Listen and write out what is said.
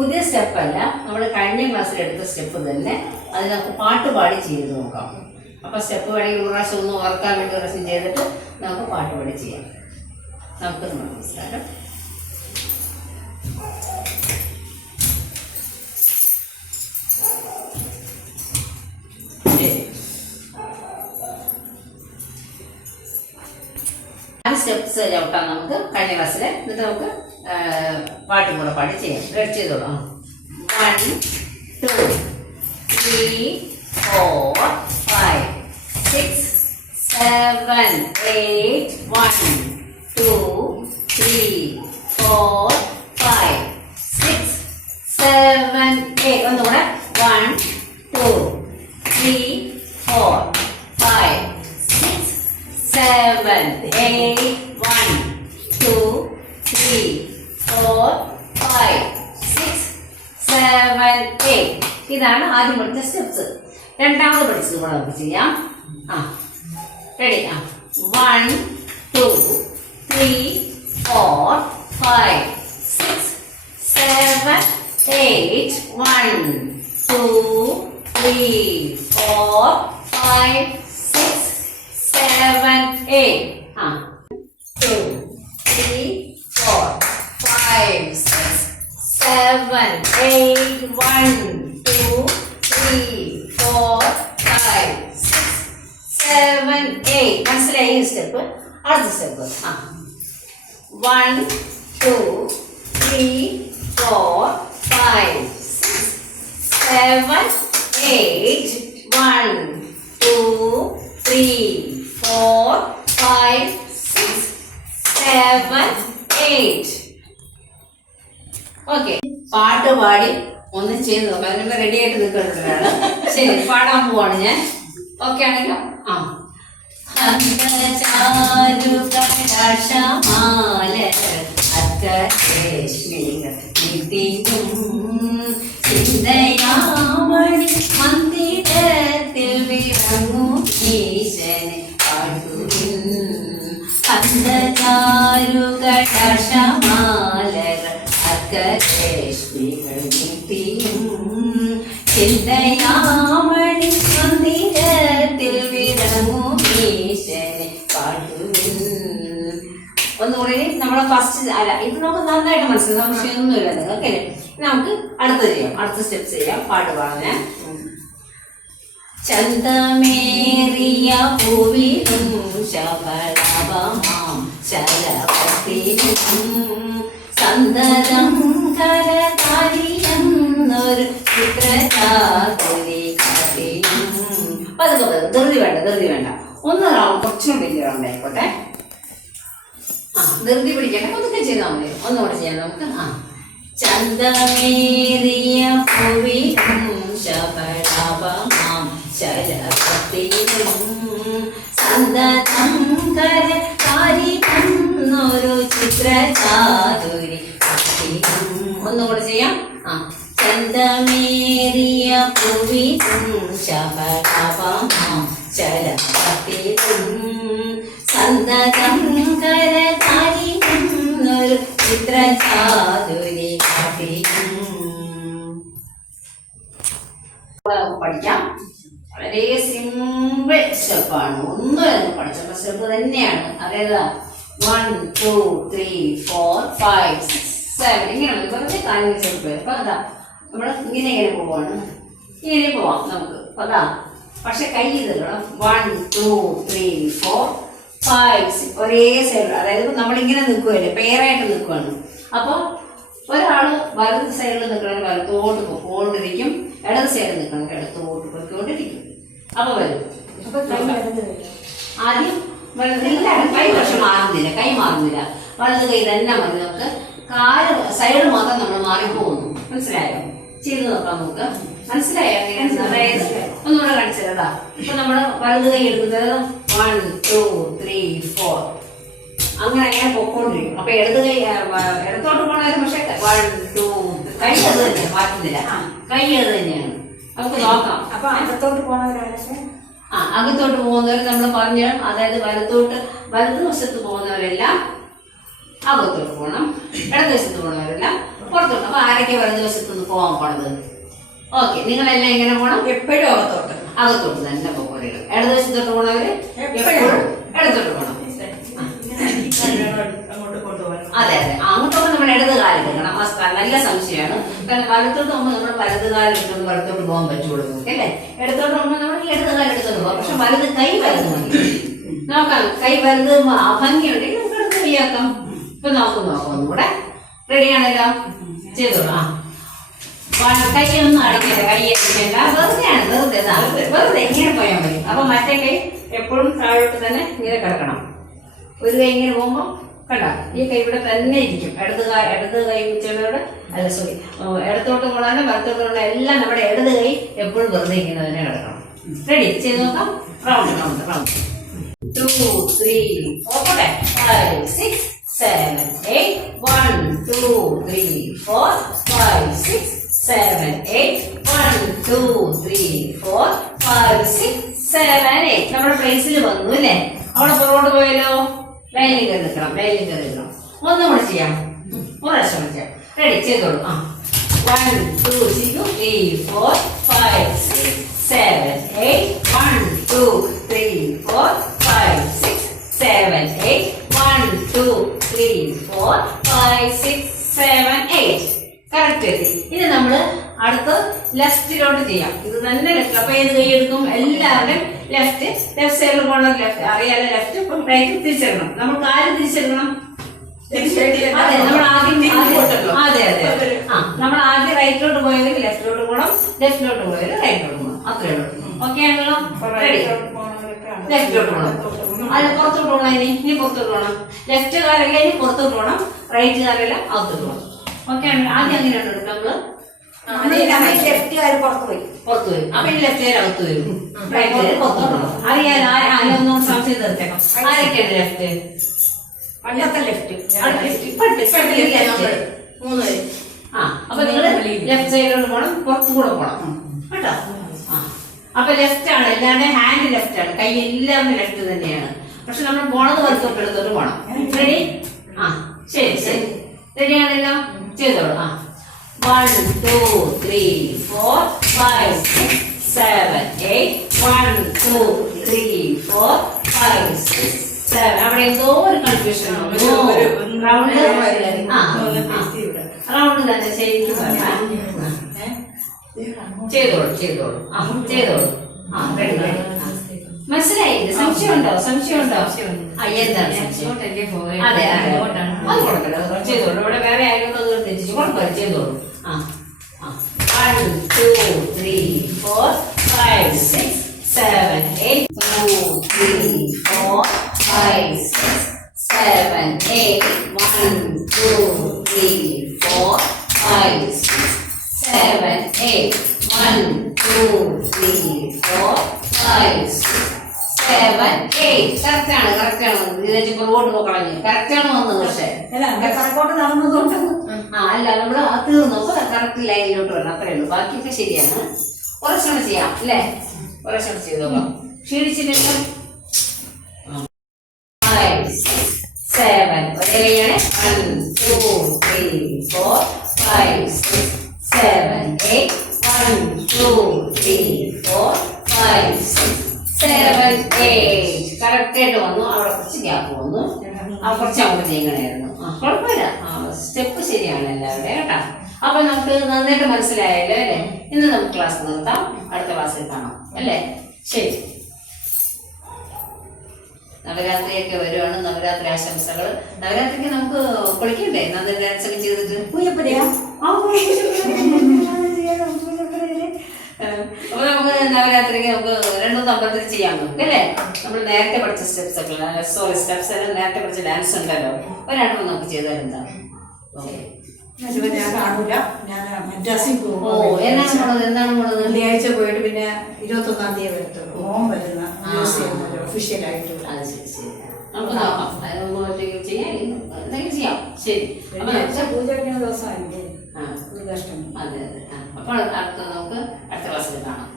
പുതിയ സ്റ്റെപ്പല്ല, നമ്മൾ കഴിഞ്ഞ ക്ലാസ്സിൽ എടുത്ത സ്റ്റെപ്പ് തന്നെ. അത് നമുക്ക് പാട്ട് പാടി ചെയ്ത് നോക്കാം. അപ്പോൾ സ്റ്റെപ്പ് വേണമെങ്കിൽ ഒരു പ്രാവശ്യം ഒന്ന് ഓർക്കാൻ വേണ്ടി ഒരു പ്രാവശ്യം ചെയ്തിട്ട് നമുക്ക് പാട്ട് പാടി ചെയ്യാം. നമുക്ക് നമസ്കാരം. സ്റ്റെപ്സ് ചവിട്ടാം നമുക്ക് കഴിഞ്ഞ ക്ലാസ്സിൽ. എന്നിട്ട് നമുക്ക് പാട്ടും കൂടെ പാടി ചെയ്യാം. റെഡി ചെയ്തോളാം. 1 2 3 4 5 6 7 8 1 2 3 4 5 6 7 8 ഒന്നുകൂടെ 1 2 3 4 5 6 7 8 1 2 3 4 5 6 7 8. ഇതാണ് ആദ്യം പഠിച്ച സ്റ്റെപ്സ്. രണ്ടാമത് പഠിച്ചത് കൂടെ നമുക്ക് ചെയ്യാം. റെഡി. 1 2 3 4 5 6 7 8 1 2 3 4 5 6 7 8. 2 3 4 5 6 7 8 1 2 3 4 5 6 7 8. മനസ്സിലായി ഈ സ്റ്റെപ്പ്? അടുത്ത സ്റ്റെപ്പ് 1 2 3 4 5 6 7 8 1 2 3 4 5 6 7 8. ഓക്കെ, പാട്ട് പാടി ഒന്ന് ചെയ്ത് നോക്കാം. അതിന് റെഡി ആയിട്ട് നിൽക്കുന്നുണ്ട്. ശരി, പാടാൻ പോവാണ് ഞാൻ. ഓക്കെ ആണല്ലോ? മന്ദിരത്തിൽ വിളങ്ങും ഈശനെ പാടുവിൻ. അന്ധചാരുകടാക്ഷമാലകൾ അക്കരേഷ്മികൾ നീട്ടിയും ചിന്തയാമണി മന്ദിരത്തിൽ വിളങ്ങും ഈശനെ പാടുവിൻ. ഒന്നുകൂടി നമ്മളെ ഫസ്റ്റ് അല്ല, ഇത് നമുക്ക് നന്നായിട്ട് മനസ്സിലാക്കാം. നമുക്ക് ഒന്നുമില്ല നിങ്ങൾക്ക്. നമുക്ക് അടുത്ത ചെയ്യാം. അടുത്ത സ്റ്റെപ്പ് ചെയ്യാം. പാട്ട് പാടാൻ. ചന്തമേറിയ പൂവിലും ശബളമാം ശരപത്തിലും സന്തതം കരകാരിയെന്നൊരു ചിത്രചാതുരി കാട്ടിലും. പതുക്കെ ധൃതി വേണ്ട. ഒന്ന് കുറച്ചും വലിയ റൗണ്ട് ആയിക്കോട്ടെ. ധൃതി പിടിക്കട്ടെ. പതുക്കെ ചെയ്താൽ മതി. ഒന്നുകൂടെ ചെയ്യാം നമുക്ക്. ചന്തമേറിയ പൂവിലും ശബളമാം ശരപത്തിലും സന്തതം കരകാരിയെന്നൊരു ചിത്രചാതുരി കാട്ടിലും. ഒന്നുകൂടെ ചെയ്യാം. ചന്തമേറിയ പൂവിലും ശബളമാം ശരപത്തിലും സന്തതം കരകാരിയെന്നൊരു ചിത്രചാതുരി കാട്ടിലും. പഠിക്കാം. വളരെ സിമ്പിൾ സ്റ്റെപ്പാണ്. ഒന്നും പഠിച്ച സ്റ്റെപ്പ് തന്നെയാണ്. അതായത് 1 2 3 4 5 6 7 ഇങ്ങനെ വെറുതെ കാര്യം സ്റ്റെപ്പ്. അപ്പൊ അതാ നമ്മൾ ഇങ്ങനെ പോവാണ്. ഇങ്ങനെ പോവാം നമുക്ക്. അതാ പക്ഷെ കൈ തരണം. 1 2 3 4 5 6 ഒരേ സൈഡ്. അതായത് നമ്മളിങ്ങനെ നിൽക്കുമല്ലേ, പേരായിട്ട് നിൽക്കുകയാണ്. അപ്പോൾ ഒരാള് വലത് സൈഡിൽ നിൽക്കണമെങ്കിൽ വലത്തോട്ട് പോയിക്കൊണ്ടിരിക്കും, ഇടത് സൈഡിൽ നിൽക്കണമെങ്കിൽ ഇടത്തോട്ട് പോയിക്കൊണ്ടിരിക്കും. അപ്പൊ വരും. ആദ്യം വലതില്ല, കൈ പക്ഷെ മാറുന്നില്ല. വലത് കൈ തന്നെ മതി. നമുക്ക് കാല് സൈഡ് മാത്രം നമ്മൾ മാറിപ്പോകുന്നു. മനസ്സിലായോ? ചെയ്ത് നോക്കാം നമുക്ക്. മനസ്സിലായോ? അതായത് ഒന്നുകൂടെ കാണിച്ചതാ. ഇപ്പൊ നമ്മള് വലത് കൈ എടുക്കുന്നത് 1 2 3 4 അങ്ങനെ പൊക്കോണ്ടിരിക്കും. അപ്പൊ ഇടത്തോട്ട് പോകണമായിരുന്നു. പക്ഷെ 1 2 കൈ അത് തന്നെയാണ്, മാറ്റുന്നില്ല. കൈ അത് തന്നെയാണ്. നമുക്ക് നോക്കാം. അപ്പൊ അകത്തോട്ട് പോണവരാണൊക്കെ അകത്തോട്ട് പോകുന്നവർ നമ്മൾ പറഞ്ഞു. അതായത് വലതുവശത്ത് പോകുന്നവരെല്ലാം അകത്തോട്ട് പോകണം, ഇടതുവശത്ത് പോകുന്നവരെല്ലാം പുറത്തോട്ട്. അപ്പൊ ആരൊക്കെ വലതുവശത്തുനിന്ന് പോകാൻ പോണത്? ഓക്കെ, നിങ്ങളെല്ലാം എങ്ങനെ പോകണം? എപ്പോഴും അകത്തോട്ട്. അകത്തോട്ട് തന്നെ പോകണം. ഇടതുവശത്തോട്ട് പോണവര് എപ്പോഴും ഇടത്തോട്ട് പോകണം. അതെ അതെ, അങ്ങോട്ടൊക്കെ നമ്മൾ ഇടത് കാലം എടുക്കണം. നല്ല സംശയമാണ്. കാരണം വലത്തോട്ട് പോകുമ്പോൾ നമ്മൾ വലത് കാലം എടുത്തോണ്ട് വലത്തോട്ട് പോകാൻ പറ്റുള്ളൂ നമുക്ക് അല്ലേ. ഇടത്തോട്ട് പോകുമ്പോൾ നമ്മൾ ഇടത് കാലം എടുത്തോണ്ട് പോകാം. പക്ഷെ വലത് കൈ വലത് മതി. നോക്കാം, കൈ വലത് ഭംഗിയുണ്ടെങ്കിൽ നമുക്ക് എടുത്ത് കൈയാക്കാം. ഇപ്പൊ നമുക്ക് നോക്കാം ഒന്നുകൂടെ. റെഡിയാണല്ലോ, ചെയ്തോളൂ. കൈയൊന്നും അടിക്കണ്ട, കൈ അടിക്കണ്ട, വെറുതെയാണ്, വെറുതെ ഇങ്ങനെ പോയാൽ മതി. അപ്പൊ മറ്റേ കൈ എപ്പോഴും താഴോട്ട് തന്നെ ഇങ്ങനെ കിടക്കണം. ഒരു കൈ ഇങ്ങനെ പോകുമ്പോ കണ്ട ഈ കൈ ഇവിടെ തന്നെ ഇരിക്കും. ഇടത് കൈ ചിലവിടെ അല്ല സോറി ഇടത്തോട്ട് കൊള്ളാണ്ട് വലത്തോട്ട് കൊള്ള എല്ലാം നമ്മുടെ ഇടത് കൈ എപ്പോഴും വെറുതെ ഇങ്ങനെ തന്നെ കിടക്കണം. റെഡി, ചെയ്ത് നോക്കാം. റൗണ്ട് റൗണ്ട് റൗണ്ട് 2 3 4 5 6 7 8 1 2 3 4 5 6 7 8 1 2 3 4 5 6 7 8 നമ്മുടെ പ്ലേസിൽ വന്നു അല്ലേ. അവിടെ പുറകോട്ട് പോയല്ലോ. ലൈനിൽ കയറി നിൽക്കണം, ലൈനിൽ കയറി നിൽക്കണം. ഒന്നും കൂടെ ചെയ്യാം, ഒരു പ്രാവശ്യം ചെയ്യാം. റെഡി, ചെയ്തോളൂ. 1 2 3 4 5 6 7 8 1 2 3 4 5 6 7 8 1 2 3 4 5 6 7 8 കറക്റ്റ് എത്തി. ഇനി നമ്മള് അടുത്ത് ലെഫ്റ്റിലോട്ട് ചെയ്യാം. ഇത് തന്നെ ലെഫ്റ്റ്. അപ്പൊ ഏത് കൈ എടുക്കും? എല്ലാവരുടെയും ലെഫ്റ്റ് സൈഡിൽ പോകണം. ലെഫ്റ്റ് അറിയാലോ, ലെഫ്റ്റ് ഇപ്പം റൈറ്റ് തിരിച്ചെടുക്കണം. നമ്മൾ കാര്യം തിരിച്ചെടുക്കണം. അതെ, നമ്മൾ ആദ്യം അതെ അതെ നമ്മൾ ആദ്യം റൈറ്റിലോട്ട് പോയതെങ്കിൽ ലെഫ്റ്റിലോട്ട് പോകണം, ലെഫ്റ്റിലോട്ട് പോയാൽ റൈറ്റിലോട്ട് പോകണം. അത്രേ ഉള്ളൂ. ഓക്കെ ആണല്ലോ, റെഡി. ലെഫ്റ്റിലോട്ട് പോകണം, അല്ല പുറത്തോട്ട് പോകണം. ഇനി പുറത്തോട്ട് പോകണം. ലെഫ്റ്റ് കാലല്ല ഇനി പുറത്തോട്ട് പോകണം, റൈറ്റ് കാലല്ല അകത്തോട്ട് പോകണം. ഓക്കെ ആണല്ലോ. ആദ്യം അങ്ങനെയാണ് എടുക്കുക. ലെഫ്റ്റ് കാര്യം പുറത്ത് പോയി. അപ്പൊ ഈ ലെഫ്റ്റ് കാര്യം അകത്ത് വരും, റൈറ്റ് കാര്യം പുറത്തോട്ട് പോകണം. അറിയാലോ, ആരൊന്നും സംശയം തീർത്തേക്കാം. ആരൊക്കെയാണ് ലെഫ്റ്റ്? പണ്ടത്തെ ലെഫ്റ്റ് മൂന്ന് പേര്. അപ്പൊ നിങ്ങള് ലെഫ്റ്റ് സൈഡിലോട്ട് പോകണം, പുറത്തു കൂടെ പോകണം കേട്ടോ. അപ്പൊ ലെഫ്റ്റ് ആണ്, എല്ലാവരുടെയും ഹാൻഡ് ലെഫ്റ്റ് ആണ്, കൈ എല്ലാവരും ലെഫ്റ്റ് തന്നെയാണ്. പക്ഷെ നമ്മൾ പോണത് വലത്തോട്ട് എടുത്തോട്ട് പോകണം. റെഡി? ശരി ശരി, റെഡിയാണല്ലോ, ചെയ്തോളൂ. 1 2 3 4 5 6 7 8 1 2 3 4 5 6 7. അവിടെ എന്തോ ഒരു കൺഫ്യൂഷൻ. റൗണ്ട് റൗണ്ട് തന്നെ ശരിക്കും ചെയ്തോളൂ ചെയ്തോളൂ ചെയ്തോളൂ. Ready ready. മനസ്സിലായില്ലേ? സംശയമുണ്ടോ? സംശയമുണ്ടോ? എന്താണ് സംശയം? അതെ അതെ, അത് കുഴപ്പമില്ല, ചെയ്തോളൂ. ഇവിടെ വേറെ ആയതുകൊണ്ട് തെറ്റിച്ചു, കുഴപ്പമില്ല, ചെയ്തോളൂ. 1 2 3 4 5 6 7 8 2 3 4 5 6 7 8 1 2 3 4 5 6 7 8 1 2 3 4 5 6 7 8. കറക്റ്റാണ് കറക്റ്റാണ്. ഇതിനെ പുറകോട്ട് പോക്കളഞ്ഞു. കറക്റ്റാണ് വന്നത്. പക്ഷേ കറക്കോട്ട് നടന്നതുകൊണ്ട് അല്ല, നമ്മള് തീർന്നു. അപ്പൊ കറക്റ്റ് ലൈനിലോട്ട് വരണം, അത്രേ ഉള്ളൂ. ബാക്കിയൊക്കെ ശരിയാണ്. കുറച്ചുകൂടെ ചെയ്യാം അല്ലേ? കുറച്ചുകൂടെ ചെയ്ത് നോക്കാം. ക്ഷീണിച്ചില്ലല്ലോ. 5 6 7 ഒരേ കൈയാണ്. 1 2 3 4 5 6 7 8 1 2 3 4 5 6 7 8. കറക്റ്റ് ആയിട്ട് വന്നു. അവിടെ കുറച്ച് ഗ്യാപ്പ് വന്നു, കുറച്ച് അങ്ങോട്ട് നീങ്ങണമായിരുന്നു. കുഴപ്പമില്ല, സ്റ്റെപ്പ് ശരിയാണ് എല്ലാവരുടെയും കേട്ടോ. അപ്പൊ നമുക്ക് നന്നായിട്ട് മനസ്സിലായല്ലോ അല്ലേ? ഇന്ന് നമുക്ക് ക്ലാസ് നിർത്താം, അടുത്ത ക്ലാസ്സിൽ കാണാം അല്ലേ? ശരി. നവരാത്രിയൊക്കെ വരുവാണ്. നവരാത്രി ആശംസകൾ. നവരാത്രിക്ക് നമുക്ക് പൊളിക്കണ്ടേ? നന്നായി ഡാൻസ് ഒക്കെ ചെയ്തിട്ട് അപ്പൊ നമുക്ക് നവരാത്രിക്ക് നമുക്ക് 2 അമ്പലത്തിൽ ചെയ്യാൻ നോക്കും അല്ലേ? നമ്മൾ നേരത്തെ പഠിച്ച സ്റ്റെപ്സ് ഒക്കെ, സോറി സ്റ്റെപ്സ് എല്ലാം നേരത്തെ പഠിച്ച ഡാൻസ് ഉണ്ടല്ലോ, ഒരെണ്ണം നമുക്ക് ചെയ്താൽ എന്താ? ഞാൻ കാണൂല, ഞാൻ മദ്രാസിൽ പോകും. എന്താണ് പോണത്? വെള്ളിയാഴ്ച പോയിട്ട് പിന്നെ 21-ാം തീയതി വരത്തുള്ളൂ. മോൻ വരുന്ന ഒഫീഷ്യലായിട്ട്. അത് ശരി ശരി, നമുക്ക് നോക്കാം. എന്തെങ്കിലും ചെയ്യാം. ശരി, പൂജ കഴിഞ്ഞ ദിവസം അതെ അതെ. അപ്പോൾ അടുത്ത നമുക്ക് അടുത്ത ക്ലാസ്സിൽ കാണാം.